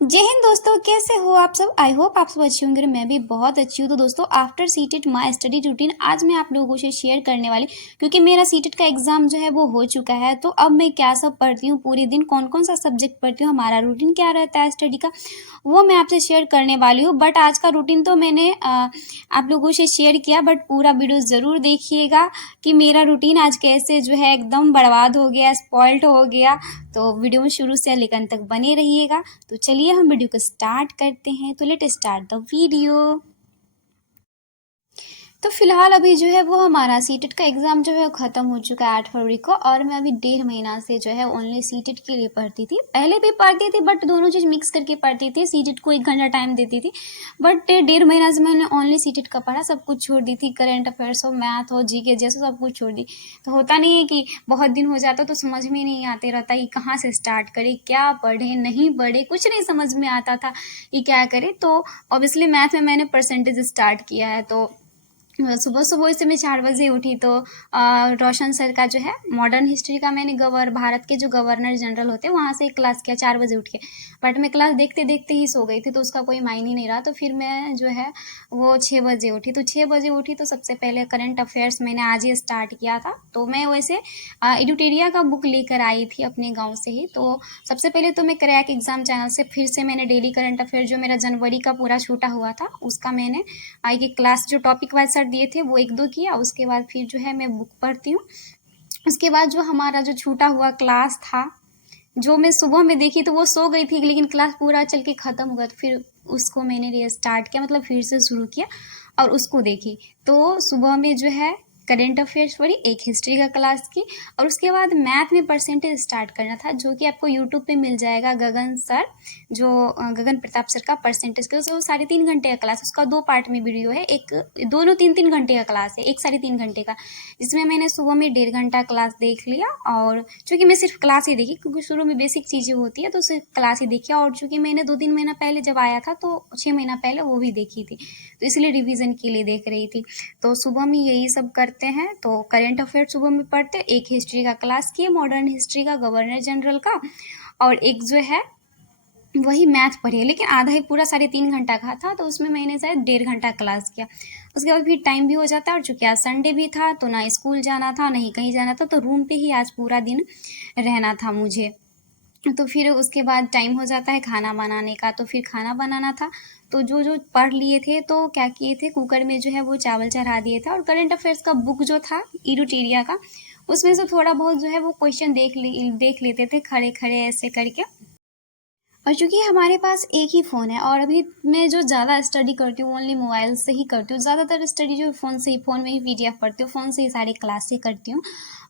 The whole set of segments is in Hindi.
जय हिंद दोस्तों, कैसे हो आप सब। आई होप आप सब अच्छे होंगे। मैं भी बहुत अच्छी हूँ। तो दोस्तों, after CTET my study routine आज मैं आप लोगों से शेयर करने वाली, क्योंकि मेरा सीटेट का एग्जाम जो है वो हो चुका है। तो अब मैं क्या सब पढ़ती हूँ पूरे दिन, कौन कौन सा सब्जेक्ट पढ़ती हूँ, हमारा रूटीन क्या रहता है स्टडी का, वो मैं आपसे शेयर करने वाली हूँ। बट आज का रूटीन तो मैंने आप लोगों से शेयर किया, बट पूरा वीडियो ज़रूर देखिएगा कि मेरा रूटीन आज कैसे जो है एकदम बर्बाद हो गया, स्पॉइल्ड हो गया। तो वीडियो में शुरू से लेकर अंत तक बने रहिएगा। तो चलिए हम वीडियो को स्टार्ट करते हैं। तो लेट स्टार्ट द वीडियो। तो फिलहाल अभी जो है वो हमारा सीटेट का एग्ज़ाम जो है वो ख़त्म हो चुका है 8 फरवरी को। और मैं अभी 1.5 महीना से जो है ओनली सीटेट के लिए पढ़ती थी। पहले भी पढ़ती थी बट दोनों चीज़ मिक्स करके पढ़ती थी। सीटेट को 1 घंटा टाइम देती थी, बट 1.5 महीना से मैंने ओनली सीटेट का पढ़ा। सब कुछ छोड़ दी थी, करेंट अफेयर्स हो, मैथ हो, जीके जैसे सब कुछ छोड़ दी। तो होता नहीं है कि बहुत दिन हो जाता तो समझ में नहीं आते रहता कि कहाँ से स्टार्ट करें, क्या पढ़ें, नहीं पढ़े, कुछ नहीं समझ में आता था कि क्या करें। तो ऑब्वियसली मैथ में मैंने परसेंटेज स्टार्ट किया है। तो सुबह सुबह से मैं 4 बजे उठी। तो रोशन सर का जो है मॉडर्न हिस्ट्री का मैंने भारत के जो गवर्नर जनरल होते हैं वहाँ से एक क्लास किया 4 बजे उठ के। बट मैं क्लास देखते देखते ही सो गई थी, तो उसका कोई मायने नहीं रहा। तो फिर मैं जो है वो 6 बजे उठी। तो 6 बजे उठी तो सबसे पहले करंट अफेयर्स मैंने आज ही स्टार्ट किया था। तो मैं वैसे एडुटेरिया का बुक लेकर आई थी अपने गाँव से ही। तो सबसे पहले तो मैं क्रैक एग्जाम चैनल से फिर से मैंने डेली करंट अफेयर जो मेरा जनवरी का पूरा छूटा हुआ था उसका मैंने एक क्लास जो टॉपिक वाइज सर दिए थे वो 1-2 किया। उसके बाद फिर जो है मैं बुक पढ़ती हूँ। उसके बाद जो हमारा जो छूटा हुआ क्लास था, जो मैं सुबह में देखी तो वो सो गई थी, लेकिन क्लास पूरा चल के ख़त्म हो गया। तो फिर उसको मैंने रीस्टार्ट किया, मतलब फिर से शुरू किया और उसको देखी। तो सुबह में जो है करेंट अफेयर्स पढ़ी, एक हिस्ट्री का क्लास की, और उसके बाद मैथ में परसेंटेज स्टार्ट करना था, जो कि आपको यूट्यूब पे मिल जाएगा। गगन सर जो गगन प्रताप सर का परसेंटेज का, वो 3.5 घंटे का क्लास, उसका 2 पार्ट में वीडियो है। एक दोनों 3-3 घंटे का क्लास है, एक 3.5 घंटे का, जिसमें मैंने सुबह में 1.5 घंटा क्लास देख लिया। और चूँकि मैं सिर्फ क्लास ही देखी, क्योंकि शुरू में बेसिक चीज़ें होती है तो सिर्फ क्लास ही देखी। और चूँकि मैंने 2-3 महीना पहले जब आया था तो 6 महीना पहले वो भी देखी थी, तो इसलिए रिवीजन के लिए देख रही थी। तो सुबह में यही सब करते हैं। तो करेंट अफेयर सुबह में पढ़ते, एक हिस्ट्री का क्लास किए, मॉडर्न हिस्ट्री का गवर्नर जनरल का, और एक जो है वही मैथ पढ़ी है, लेकिन आधा ही पूरा 3.5 घंटा का था, तो उसमें मैंने शायद 1.5 घंटा क्लास किया। उसके बाद फिर टाइम भी हो जाता है, और चूँकि आज संडे भी था तो ना स्कूल जाना था नहीं कहीं जाना था, तो रूम पे ही आज पूरा दिन रहना था मुझे। तो फिर उसके बाद टाइम हो जाता है खाना बनाने का। तो फिर खाना बनाना था, तो जो जो पढ़ लिए थे तो क्या किए थे, कुकर में जो है वो चावल चढ़ा दिए थे। और करंट अफेयर्स का बुक जो था इडुटेरिया का, उसमें से थोड़ा बहुत जो है वो क्वेश्चन देख लेते थे खड़े खड़े ऐसे करके। और चूँकि हमारे पास एक ही फ़ोन है, और अभी मैं जो ज़्यादा स्टडी करती हूँ ओनली मोबाइल से ही करती हूँ। ज़्यादातर स्टडी जो फ़ोन में ही पीडीएफ पढ़ती हूँ, फ़ोन से ही सारी क्लासें करती हूँ,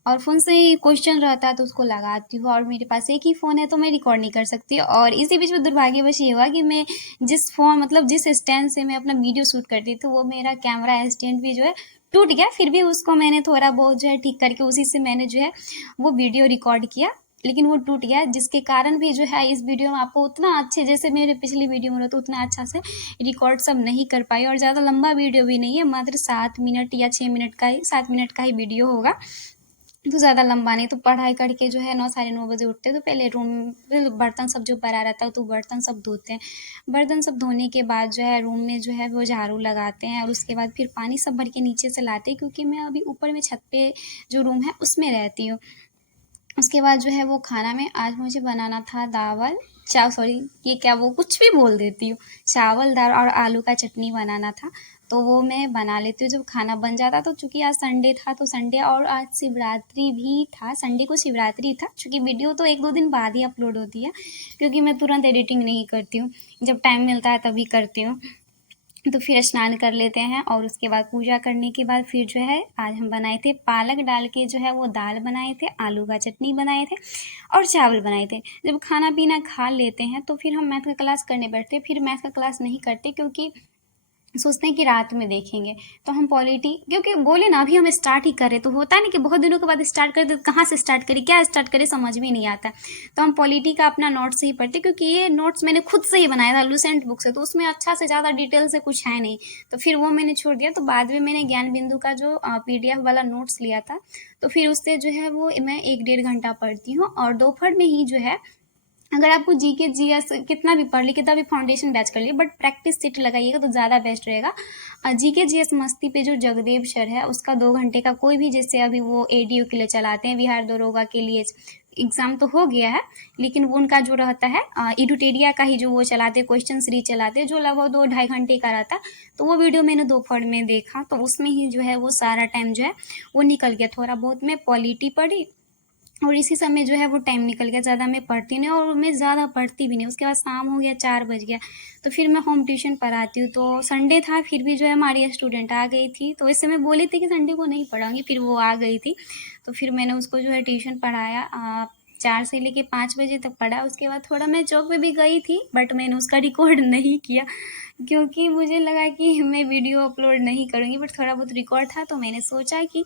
और फ़ोन से ही क्वेश्चन रहता है तो उसको लगाती हूँ। और मेरे पास एक ही फ़ोन है तो मैं रिकॉर्ड नहीं कर सकती। और इसी बीच में दुर्भाग्यवश ये हुआ कि मैं जिस फ़ोन मतलब जिस स्टैंड से मैं अपना वीडियो शूट करती थी, वो मेरा कैमरा स्टैंड भी जो है टूट गया। फिर भी उसको मैंने थोड़ा बहुत जो है ठीक करके उसी से मैंने जो है वो वीडियो रिकॉर्ड किया, लेकिन वो टूट गया, जिसके कारण भी जो है इस वीडियो में आपको उतना अच्छे, जैसे मेरे पिछली वीडियो में तो उतना अच्छा से रिकॉर्ड सब नहीं कर पाई। और ज़्यादा लंबा वीडियो भी नहीं है, मात्र 7 मिनट या 6 मिनट का ही, 7 मिनट का ही वीडियो होगा, तो ज़्यादा लंबा नहीं। तो पढ़ाई करके जो है 9 साढ़े 9 बजे उठते, तो पहले रूम बर्तन सब जो पड़ा रहता है तो बर्तन सब धोते हैं। बर्तन सब धोने के बाद जो है रूम में जो है वो झाड़ू लगाते हैं, और उसके बाद फिर पानी सब भर के नीचे से लाते हैं, क्योंकि मैं अभी ऊपर में छत पे जो रूम है उसमें रहती हूँ। उसके बाद जो है वो खाना में आज मुझे बनाना था दावल सॉरी, ये क्या वो कुछ भी बोल देती हूँ, चावल दाल और आलू का चटनी बनाना था। तो वो मैं बना लेती हूँ जब खाना बन जाता। तो चूँकि आज संडे था तो संडे, और आज शिवरात्रि भी था, संडे को शिवरात्रि था। चूँकि वीडियो तो 1-2 दिन बाद ही अपलोड होती है, क्योंकि मैं तुरंत एडिटिंग नहीं करती हूँ, जब टाइम मिलता है तभी करती हूँ। तो फिर स्नान कर लेते हैं, और उसके बाद पूजा करने के बाद फिर जो है आज हम बनाए थे पालक डाल के जो है वो दाल बनाए थे, आलू का चटनी बनाए थे, और चावल बनाए थे। जब खाना पीना खा लेते हैं तो फिर हम मैथ का क्लास करने बैठते हैं। फिर मैथ का क्लास नहीं करते, क्योंकि सोचते हैं कि रात में देखेंगे। तो हम पॉलिटी, क्योंकि बोले ना अभी हम स्टार्ट ही कर रहे, तो होता है ना कि बहुत दिनों के बाद स्टार्ट करें तो कहाँ से स्टार्ट करें, क्या स्टार्ट करें, समझ में नहीं आता। तो हम पॉलिटी का अपना नोट्स ही पढ़ते, क्योंकि ये नोट्स मैंने खुद से ही बनाया था लूसेंट बुक से, तो उसमें अच्छा से ज़्यादा डिटेल से कुछ है नहीं, तो फिर वो मैंने छोड़ दिया। तो बाद में मैंने ज्ञान बिंदु का जो PDF वाला नोट्स लिया था, तो फिर उससे जो है वो मैं 1-1.5 घंटा पढ़ती हूँ। और दोपहर में ही जो है अगर आपको जीके जीएस कितना भी पढ़ ली, कितना भी फाउंडेशन बैच कर लिए, बट प्रैक्टिस सेट लगाइएगा तो ज़्यादा बेस्ट रहेगा। जीके जीएस मस्ती पे जो जगदेव सर है उसका 2 घंटे का कोई भी, जैसे अभी वो एडीओ के लिए चलाते हैं, बिहार दरोगा के लिए एग्ज़ाम तो हो गया है, लेकिन वो उनका जो रहता है एडुटेरिया का ही जो वो चलाते, क्वेश्चन सीरीज चलाते, जो लगभग 2-2.5 घंटे का रहता है। तो वो वीडियो मैंने दोपहर में देखा, तो उसमें ही जो है वो सारा टाइम जो है वो निकल गया। थोड़ा बहुत मैं पॉलिटी पढ़ी और इसी समय जो है वो टाइम निकल गया। ज़्यादा मैं पढ़ती नहीं और मैं ज़्यादा पढ़ती भी नहीं। उसके बाद शाम हो गया, 4 बज गया, तो फिर मैं होम ट्यूशन पढ़ाती हूँ। तो संडे था, फिर भी जो है हमारी स्टूडेंट आ गई थी, तो इससे मैं बोली थी कि संडे को नहीं पढ़ाऊँगी, फिर वो आ गई थी, तो फिर मैंने उसको जो है ट्यूशन पढ़ाया। 4 से लेके 5 बजे तक पढ़ा। उसके बाद थोड़ा मैं चौक पे भी गई थी, बट मैंने उसका रिकॉर्ड नहीं किया, क्योंकि मुझे लगा कि मैं वीडियो अपलोड नहीं करूँगी, बट थोड़ा बहुत रिकॉर्ड था, तो मैंने सोचा कि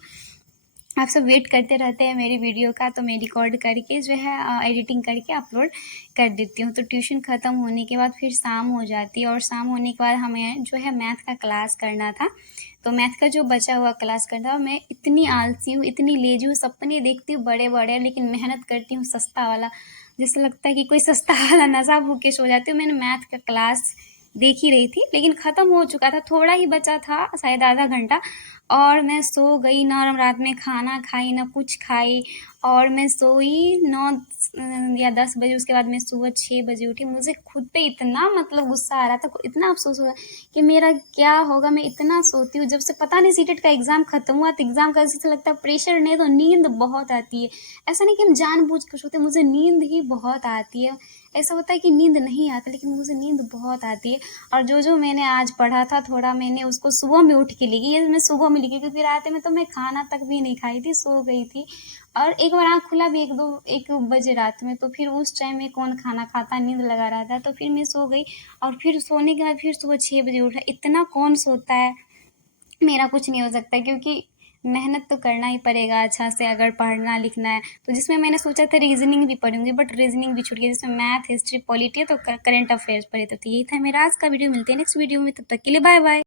आप सब वेट करते रहते हैं मेरी वीडियो का, तो मैं रिकॉर्ड करके जो है एडिटिंग करके अपलोड कर देती हूँ। तो ट्यूशन ख़त्म होने के बाद फिर शाम हो जाती है, और शाम होने के बाद हमें जो है मैथ का क्लास करना था। तो मैथ का जो बचा हुआ क्लास करना था, मैं इतनी आलसी हूँ, इतनी लेजी हूँ, सपने देखती हूँ बड़े बड़े, लेकिन मेहनत करती हूँ सस्ता वाला। जैसे लगता है कि कोई सस्ता वाला नशा भूख के सो जाती हूँ। मैंने मैथ का क्लास देख ही रही थी, लेकिन ख़त्म हो चुका था, थोड़ा ही बचा था, शायद आधा घंटा, और मैं सो गई। ना रात में खाना खाई, ना कुछ खाई, और मैं सोई 9 या 10 बजे। उसके बाद मैं सुबह 6 बजे उठी। मुझे खुद पे इतना मतलब गुस्सा आ रहा था, इतना अफसोस हुआ कि मेरा क्या होगा। मैं इतना सोती हूँ, जब से पता नहीं सीटेट का एग्ज़ाम ख़त्म हुआ, तो एग्ज़ाम का ऐसे लगता है प्रेशर नहीं, तो नींद बहुत आती है। ऐसा नहीं कि हम जानबूझ कर सोते, मुझे नींद ही बहुत आती है। ऐसा होता है कि नींद नहीं आता, लेकिन मुझे नींद बहुत आती है। और जो मैंने आज पढ़ा था थोड़ा, मैंने उसको सुबह में उठ के लिखी। ये मैं सुबह में लिखी, क्योंकि रात में तो मैं खाना तक भी नहीं खाई थी, सो गई थी। और एक बार आँख खुला भी 1 बजे रात में, तो फिर उस टाइम में कौन खाना खाता, नींद लगा रहता है, तो फिर मैं सो गई। और फिर सोने के बाद फिर सुबह 6 बजे उठा। इतना कौन सोता है। मेरा कुछ नहीं हो सकता, क्योंकि मेहनत तो करना ही पड़ेगा अच्छा से, अगर पढ़ना लिखना है तो। जिसमें मैंने सोचा था रीजनिंग भी पढ़ूंगी, बट रीजनिंग भी छूट गई। जिसमें मैथ, हिस्ट्री, पॉलिटी है, तो करंट अफेयर्स पढ़े। तो यही था मेरा आज का वीडियो। मिलते हैं नेक्स्ट वीडियो में, तब तक के लिए बाय बाय।